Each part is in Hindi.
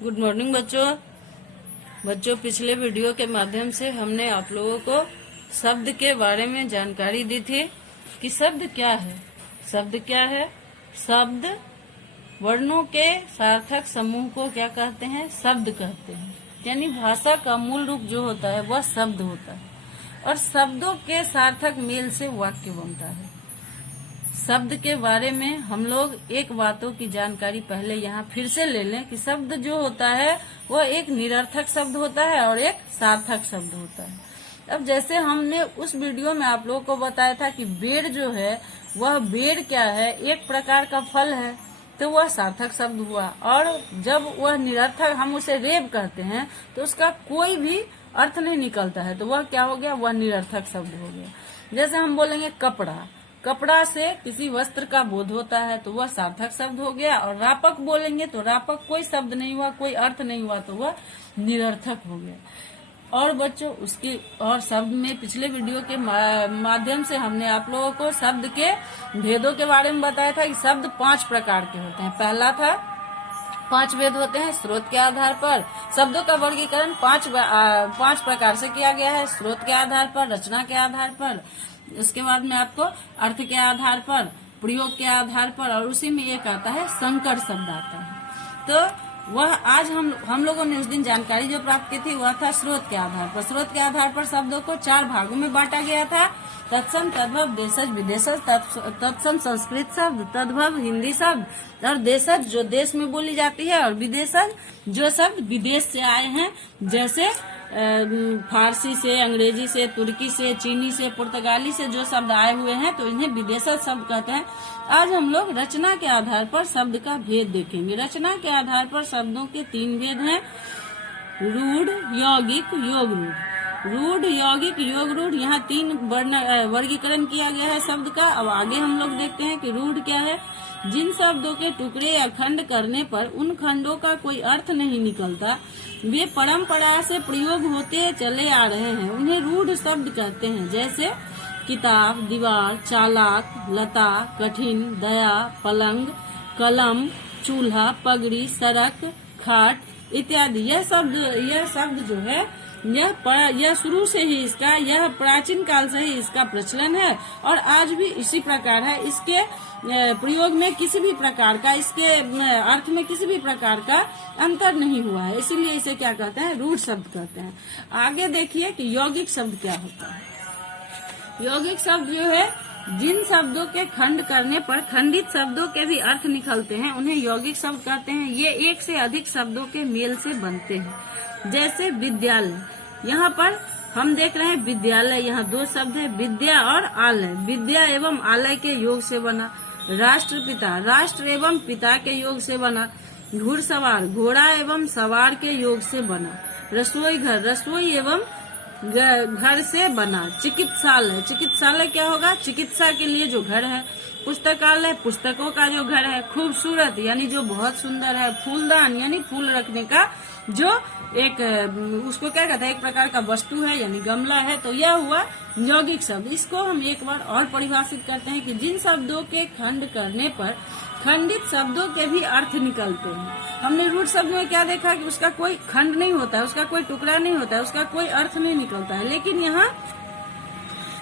गुड मॉर्निंग बच्चों पिछले वीडियो के माध्यम से हमने आप लोगों को शब्द के बारे में जानकारी दी थी कि शब्द क्या है। शब्द वर्णों के सार्थक समूह को क्या कहते हैं? शब्द कहते हैं। यानी भाषा का मूल रूप जो होता है वह शब्द होता है और शब्दों के सार्थक मेल से वाक्य बनता है। शब्द के बारे में हम लोग एक बातों की जानकारी पहले यहाँ फिर से ले लें कि शब्द जो होता है वह एक निरर्थक शब्द होता है और एक सार्थक शब्द होता है। अब जैसे हमने उस वीडियो में आप लोगों को बताया था कि बेर जो है वह बेर क्या है, एक प्रकार का फल है, तो वह सार्थक शब्द हुआ। और जब वह निरर्थक हम उसे रेब कहते हैं तो उसका कोई भी अर्थ नहीं निकलता है, तो वह क्या हो गया? वह निरर्थक शब्द हो गया। जैसे हम बोलेंगे कपड़ा से किसी वस्त्र का बोध होता है तो वह सार्थक शब्द हो गया। और रापक बोलेंगे तो रापक कोई शब्द नहीं हुआ, कोई अर्थ नहीं हुआ, तो वह निरर्थक हो गया। और बच्चों उसकी और शब्द में पिछले वीडियो के माध्यम से हमने आप लोगों को शब्द के भेदों के बारे में बताया था कि शब्द 5 प्रकार के होते हैं। पहला था 5 भेद होते हैं स्रोत के आधार पर। शब्दों का वर्गीकरण 5 प्रकार से किया गया है, स्रोत के आधार पर, रचना के आधार पर, उसके बाद में आपको अर्थ के आधार पर, प्रयोग के आधार पर, और उसी में एक आता है संकर शब्द आता है। तो वह आज हम लोगों ने उस दिन जानकारी जो प्राप्त की थी वह था स्रोत के आधार पर। स्रोत के आधार पर शब्दों को 4 भागों में बांटा गया था। तत्सम, तद्भव, देशज, विदेशज। तत्सम संस्कृत शब्द, तद्भव हिंदी शब्द, और देशज जो देश में बोली जाती है, और विदेशज जो शब्द विदेश से आए हैं, जैसे फारसी से, अंग्रेजी से, तुर्की से, चीनी से, पुर्तगाली से जो शब्द आए हुए हैं तो इन्हें विदेशज शब्द कहते हैं। आज हम लोग रचना के आधार पर शब्द का भेद देखेंगे। रचना के आधार पर शब्दों के 3 भेद हैं, रूढ़, यौगिक, योग रूढ़। रूढ़, यौगिक, योग रूढ़, यहाँ 3 वर्गीकरण किया गया है शब्द का। अब आगे हम लोग देखते हैं कि रूढ़ क्या है। जिन शब्दों के टुकड़े या खंड करने पर उन खंडों का कोई अर्थ नहीं निकलता, वे परंपरा से प्रयोग होते चले आ रहे हैं, उन्हें रूढ़ शब्द कहते हैं। जैसे किताब, दीवार, चालाक, लता, कठिन, दया, पलंग, कलम, चूल्हा, पगड़ी, सड़क, खाट इत्यादि। यह शब्द जो है यह शुरू से ही यह प्राचीन काल से ही इसका प्रचलन है और आज भी इसी प्रकार है। इसके प्रयोग में किसी भी प्रकार का, इसके अर्थ में किसी भी प्रकार का अंतर नहीं हुआ है, इसीलिए इसे क्या कहते हैं? रूढ़ शब्द कहते हैं। आगे देखिए कि यौगिक शब्द क्या होता है। यौगिक शब्द जो है जिन शब्दों के खंड करने पर खंडित शब्दों के भी अर्थ निकलते हैं उन्हें यौगिक शब्द कहते हैं। ये एक से अधिक शब्दों के मेल से बनते हैं। जैसे विद्यालय, यहाँ पर हम देख रहे हैं विद्यालय, यहाँ 2 शब्द है, विद्या और आलय। विद्या एवं आलय के योग से बना। राष्ट्रपिता, राष्ट्र एवं पिता के योग से बना। घुड़सवार, घोड़ा एवं सवार के योग से बना। रसोई घर, रसोई एवं घर से बना। चिकित्सालय, चिकित्सालय क्या होगा? चिकित्सा के लिए जो घर है। पुस्तकालय, पुस्तकों का जो घर है। खूबसूरत यानी जो बहुत सुंदर है। फूलदान यानी फूल रखने का जो एक उसको क्या कहते हैं, एक प्रकार का वस्तु है यानी गमला है। तो यह हुआ यौगिक शब्द। इसको हम एक बार और परिभाषित करते हैं कि जिन शब्दों के खंड करने पर खंडित शब्दों के भी अर्थ निकलते हैं। हमने रूढ़ शब्द में क्या देखा कि उसका कोई खंड नहीं होता है, उसका कोई टुकड़ा नहीं होता है, उसका कोई अर्थ नहीं निकलता है। लेकिन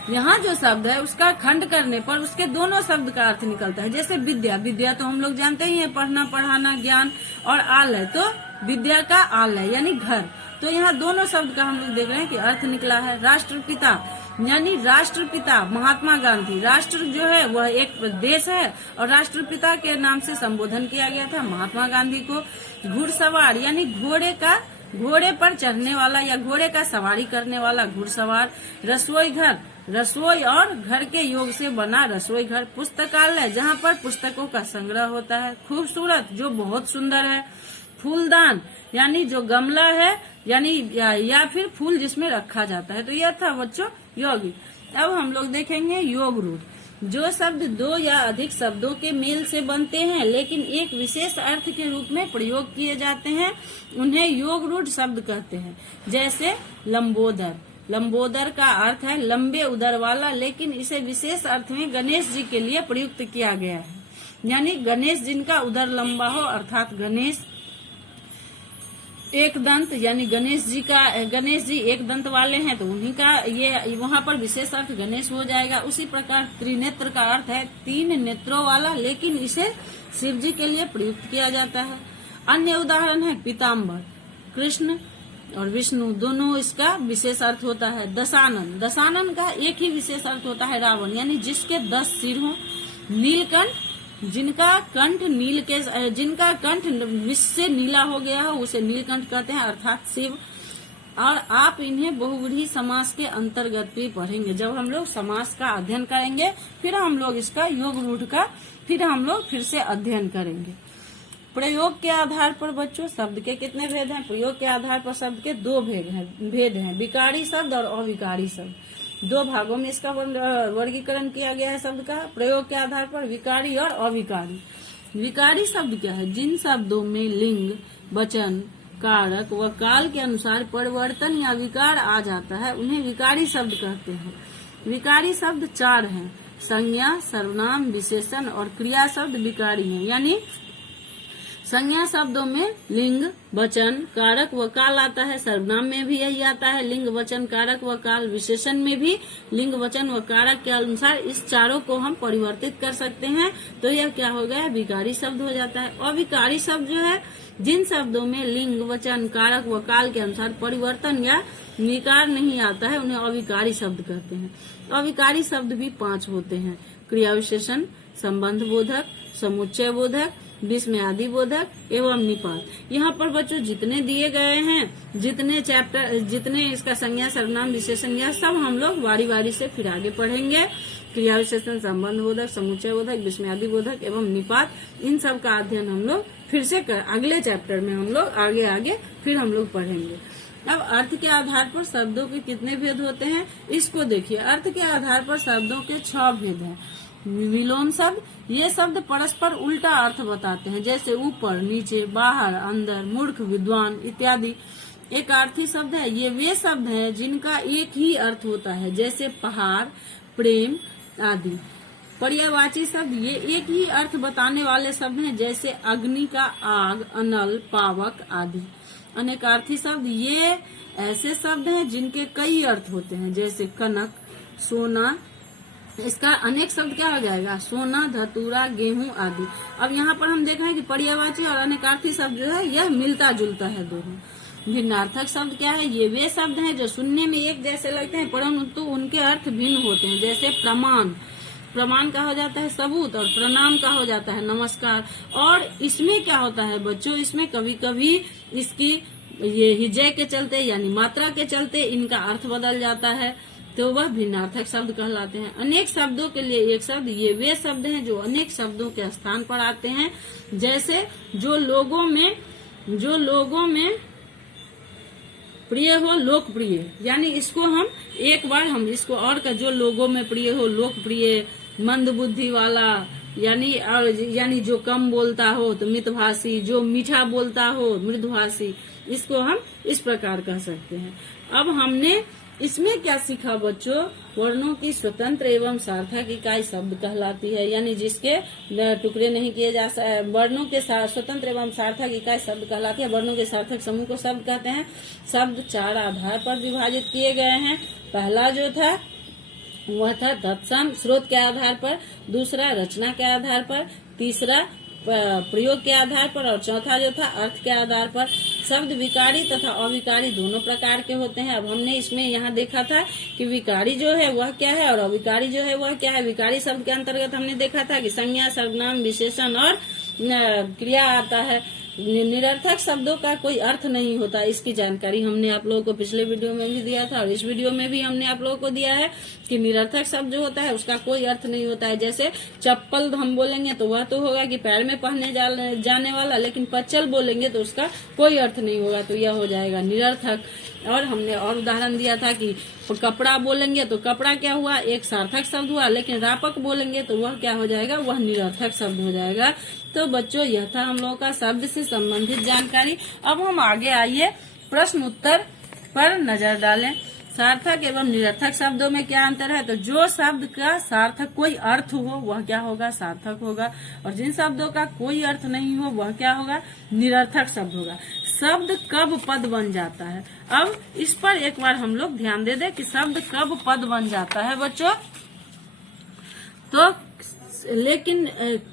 यहाँ जो शब्द है उसका खंड करने पर उसके दोनों शब्द का अर्थ निकलता है। जैसे विद्या, विद्या तो हम लोग जानते ही हैं, पढ़ना, पढ़ाना, ज्ञान, और आलय तो विद्या का आलय यानी घर। तो यहाँ दोनों शब्द का हम लोग देख रहे हैं कि अर्थ निकला है। राष्ट्रपिता यानी राष्ट्रपिता महात्मा गांधी। राष्ट्र जो है वह एक देश है और राष्ट्रपिता के नाम से संबोधन किया गया था महात्मा गांधी को। घुड़सवार यानी घोड़े पर चढ़ने वाला या घोड़े का सवारी करने वाला घुड़सवार। रसोई घर, रसोई और घर के योग से बना रसोई घर। पुस्तकालय जहाँ पर पुस्तकों का संग्रह होता है। खूबसूरत जो बहुत सुंदर है। फूलदान यानी जो गमला है यानी या फिर फूल जिसमें रखा जाता है। तो यह था बच्चों यौगिक। अब हम लोग देखेंगे योग रूढ़। जो शब्द 2 या अधिक शब्दों के मेल से बनते हैं लेकिन एक विशेष अर्थ के रूप में प्रयोग किए जाते हैं उन्हें योग रूढ़ शब्द कहते हैं। जैसे लंबोदर, लंबोदर का अर्थ है लंबे उदर वाला, लेकिन इसे विशेष अर्थ में गणेश जी के लिए प्रयुक्त किया गया है। यानी गणेश जिनका उदर लंबा हो अर्थात गणेश। एक दंत यानी गणेश जी एक दंत वाले हैं तो उन्हीं का ये वहाँ पर विशेष अर्थ गणेश हो जाएगा। उसी प्रकार त्रिनेत्र का अर्थ है 3 नेत्रों वाला, लेकिन इसे शिव जी के लिए प्रयुक्त किया जाता है। अन्य उदाहरण है पीताम्बर, कृष्ण और विष्णु दोनों इसका विशेष अर्थ होता है। दशानन का एक ही विशेष अर्थ होता है रावण, यानी जिसके 10 सिर हों। नीलकंठ जिनका कंठ विष से नीला हो गया हो उसे नीलकंठ कहते हैं, अर्थात शिव। और आप इन्हें बहुव्रीहि समास के अंतर्गत भी पढ़ेंगे। जब हम लोग समास का अध्ययन करेंगे फिर हम लोग इसका योग रूढ़ का फिर से अध्ययन करेंगे। प्रयोग के आधार पर बच्चों शब्द के कितने भेद हैं? प्रयोग के आधार पर शब्द के 2 भेद हैं, विकारी शब्द और अविकारी शब्द। 2 भागों में इसका वर्गीकरण किया गया है शब्द का प्रयोग के आधार पर, विकारी और अविकारी। विकारी शब्द क्या है? जिन शब्दों में लिंग, वचन, कारक व काल के अनुसार परिवर्तन या विकार आ जाता है उन्हें विकारी शब्द कहते हैं। विकारी शब्द 4 हैं, संज्ञा, सर्वनाम, विशेषण और क्रिया शब्द विकारी हैं। यानी संज्ञा शब्दों में लिंग, वचन, कारक व काल आता है। सर्वनाम में भी यही आता है, लिंग, वचन, कारक व काल। विशेषण में भी लिंग, वचन व कारक के अनुसार इस चारों को हम परिवर्तित कर सकते हैं, तो यह क्या हो गया? विकारी शब्द हो जाता है। अविकारी शब्द जो है जिन शब्दों में लिंग, वचन, कारक व काल के अनुसार परिवर्तन या विकार नहीं आता है उन्हें अविकारी शब्द कहते हैं। अविकारी शब्द भी 5 होते हैं, क्रिया विशेषण, संबंध बोधक, समुच्चय बोधक, विस्मयादि बोधक एवं निपात। यहाँ पर बच्चों जितने दिए गए हैं, जितने इसका संज्ञा, सर्वनाम, विशेषण, यह सब हम लोग वारी से फिर आगे पढ़ेंगे। क्रिया विशेषण, संबंध बोधक, समुच्चय बोधक, विस्मयादि बोधक एवं निपात, इन सब का अध्ययन हम लोग फिर से अगले चैप्टर में हम लोग आगे फिर हम लोग पढ़ेंगे। अब अर्थ के आधार पर शब्दों के कितने भेद होते हैं इसको देखिए। अर्थ के आधार पर शब्दों के 6 भेद हैं। विलोम शब्द, ये शब्द परस्पर उल्टा अर्थ बताते हैं, जैसे ऊपर, नीचे, बाहर, अंदर, मूर्ख, विद्वान इत्यादि। एक अर्थी शब्द है, ये वे शब्द हैं जिनका एक ही अर्थ होता है, जैसे पहाड़, प्रेम आदि। पर्यायवाची शब्द, ये एक ही अर्थ बताने वाले शब्द हैं, जैसे अग्नि का आग, अनल, पावक आदि। अनेकार्थी शब्द, ये ऐसे शब्द हैं जिनके कई अर्थ होते हैं, जैसे कनक, सोना। इसका अनेक शब्द क्या हो जाएगा? सोना, धतूरा, गेहूं आदि। अब यहाँ पर हम देख रहे हैं कि पर्यायवाची और अनेकार्थी शब्द जो है यह मिलता जुलता है दोनों। भिन्नार्थक शब्द क्या है? ये वे शब्द हैं जो सुनने में एक जैसे लगते हैं परंतु उनके अर्थ भिन्न होते हैं, जैसे प्रमाण का हो जाता है सबूत और प्रणाम का हो जाता है नमस्कार। और इसमें क्या होता है बच्चों, इसमें कभी कभी इसकी ये हिजय के चलते यानी मात्रा के चलते इनका अर्थ बदल जाता है, तो वह भिन्नार्थक शब्द कहलाते हैं। अनेक शब्दों के लिए एक शब्द, ये वे शब्द हैं जो अनेक शब्दों के स्थान पर आते हैं, जैसे जो लोगों में प्रिय हो, लोकप्रिय। यानी इसको हम एक बार हम इसको और का, जो लोगों में प्रिय हो, लोकप्रिय, मंद बुद्धि वाला, यानी जो कम बोलता हो तो मितभाषी, जो मीठा बोलता हो मृदुभाषी, इसको हम इस प्रकार कह सकते हैं। अब हमने इसमें क्या सीखा बच्चों? वर्णों की स्वतंत्र एवं सार्थक इकाई शब्द कहलाती है, यानी जिसके टुकड़े नहीं किए जा सकते। वर्णों के स्वतंत्र एवं सार्थक इकाई शब्द कहलाती है। वर्णों के सार्थक समूह को शब्द कहते हैं। शब्द 4 आधार पर विभाजित किए गए हैं। पहला जो था वह था तत्सम, स्रोत के आधार पर, दूसरा रचना के आधार पर, तीसरा प्रयोग के आधार पर और चौथा जो था अर्थ के आधार पर। शब्द विकारी तथा अविकारी दोनों प्रकार के होते हैं। अब हमने इसमें यहाँ देखा था कि विकारी जो है वह क्या है और अविकारी जो है वह क्या है। विकारी शब्द के अंतर्गत हमने देखा था कि संज्ञा, सर्वनाम, विशेषण और क्रिया आता है। निरर्थक शब्दों का कोई अर्थ नहीं होता, इसकी जानकारी हमने आप लोगों को पिछले वीडियो में भी दिया था और इस वीडियो में भी हमने आप लोगों को दिया है कि निरर्थक शब्द जो होता है उसका कोई अर्थ नहीं होता है। जैसे चप्पल हम बोलेंगे तो वह तो होगा कि पैर में पहने जाने वाला, लेकिन पच्चल बोलेंगे तो उसका कोई अर्थ नहीं होगा, तो यह हो जाएगा निरर्थक। और हमने और उदाहरण दिया था कि कपड़ा बोलेंगे तो कपड़ा क्या हुआ, एक सार्थक शब्द हुआ, लेकिन रापक बोलेंगे तो वह क्या हो जाएगा, वह निरर्थक शब्द हो जाएगा। तो बच्चों यह था हम लोगों का शब्द से संबंधित जानकारी। अब हम आगे आइए प्रश्न उत्तर पर नजर डालें। सार्थक एवं निरर्थक शब्दों में क्या अंतर है? तो जो शब्द का सार्थक कोई अर्थ हो वह क्या होगा? सार्थक होगा। और जिन शब्दों का कोई अर्थ नहीं हो वह क्या होगा? निरर्थक शब्द होगा। शब्द कब पद बन जाता है? अब इस पर एक बार हम लोग ध्यान दे दें कि शब्द कब पद बन जाता है बच्चों। तो लेकिन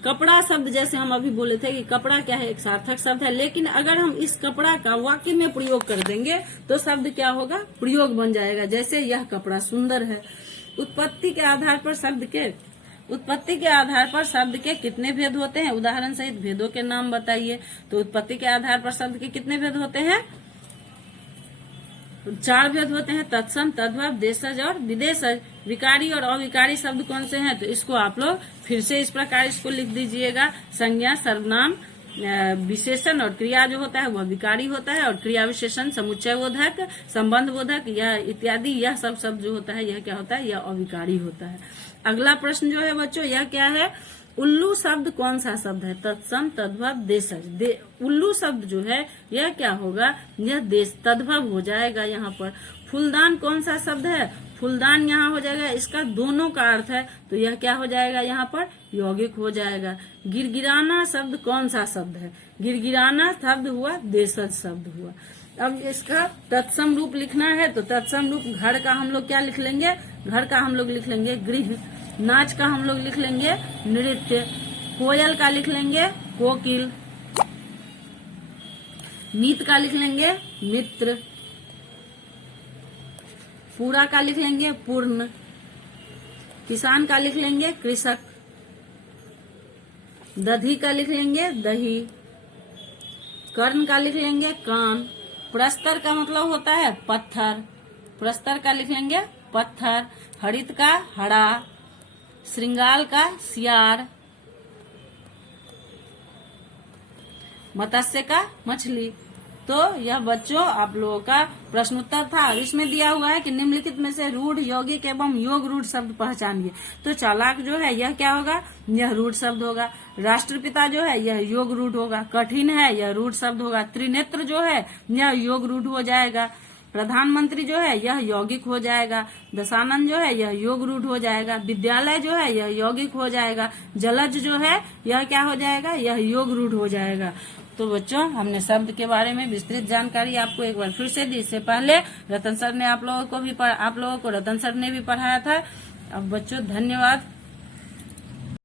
कपड़ा शब्द जैसे हम अभी बोले थे कि कपड़ा क्या है? एक सार्थक शब्द है। लेकिन अगर हम इस कपड़ा का वाक्य में प्रयोग कर देंगे तो शब्द क्या होगा? प्रयोग बन जाएगा। जैसे यह कपड़ा सुंदर है। उत्पत्ति के आधार पर शब्द के कितने भेद होते हैं? उदाहरण सहित भेदों के नाम बताइए। तो उत्पत्ति के आधार पर शब्द के कितने भेद होते हैं? 4 भेद होते हैं, तत्सम, तद्भव, देशज और विदेशज। विकारी और अविकारी शब्द कौन से हैं? तो इसको आप लोग फिर से इस प्रकार इसको लिख दीजिएगा। संज्ञा, सर्वनाम, विशेषण और क्रिया जो होता है वह विकारी होता है, और क्रिया विशेषण, समुच्चय बोधक, संबंध बोधक, यह इत्यादि यह सब शब्द जो होता है यह क्या होता है? यह अविकारी होता है। अगला प्रश्न जो है बच्चों यह क्या है? उल्लू शब्द कौन सा शब्द है? तत्सम, तद्भव, देशज। उल्लू शब्द जो है यह क्या होगा? यह देश तद्भव हो जाएगा यहाँ पर। फूलदान कौन सा शब्द है? फूलदान यहाँ हो जाएगा, इसका दोनों का अर्थ है तो यह क्या हो जाएगा? यहाँ पर यौगिक हो जाएगा। गिरगिराना शब्द कौन सा शब्द है? गिरगिराना शब्द हुआ देशज शब्द हुआ। अब इसका तत्सम रूप लिखना है तो तत्सम रूप घर का हम लोग क्या लिख लेंगे? घर का हम लोग लिख लेंगे गृह। नाच का हम लोग लिख लेंगे नृत्य। कोयल का लिख लेंगे कोकिल। मीत का लिख लेंगे मित्र। पूरा का लिख लेंगे पूर्ण। किसान का लिख लेंगे कृषक। दधी का लिख लेंगे दही। कर्ण का लिख लेंगे कान। प्रस्तर का मतलब होता है पत्थर। प्रस्तर का लिख लेंगे पत्थर। हरित का हरा। श्रृंगाल का सियार। मत्स्य का मछली। तो यह बच्चों आप लोगों का प्रश्नोत्तर था। इसमें दिया हुआ है कि निम्नलिखित में से रूढ़, यौगिक एवं योग रूढ़ शब्द पहचानिए। तो चालाक जो है यह क्या होगा? यह रूढ़ शब्द होगा। राष्ट्रपिता जो है यह योग रूढ़ होगा। कठिन है यह रूढ़ शब्द होगा। त्रिनेत्र जो है यह योग रूढ़ हो जाएगा। प्रधानमंत्री जो है यह यौगिक हो जाएगा। दशानन जो है यह योग रूढ़ हो जाएगा। विद्यालय जो है यह यौगिक हो जाएगा। जलज जो है यह क्या हो जाएगा? यह योग रूढ़ हो जाएगा। तो बच्चों हमने शब्द के बारे में विस्तृत जानकारी आपको एक बार फिर से दी। इससे पहले रतन सर ने आप लोगों को रतन सर ने भी पढ़ाया था। अब बच्चों धन्यवाद।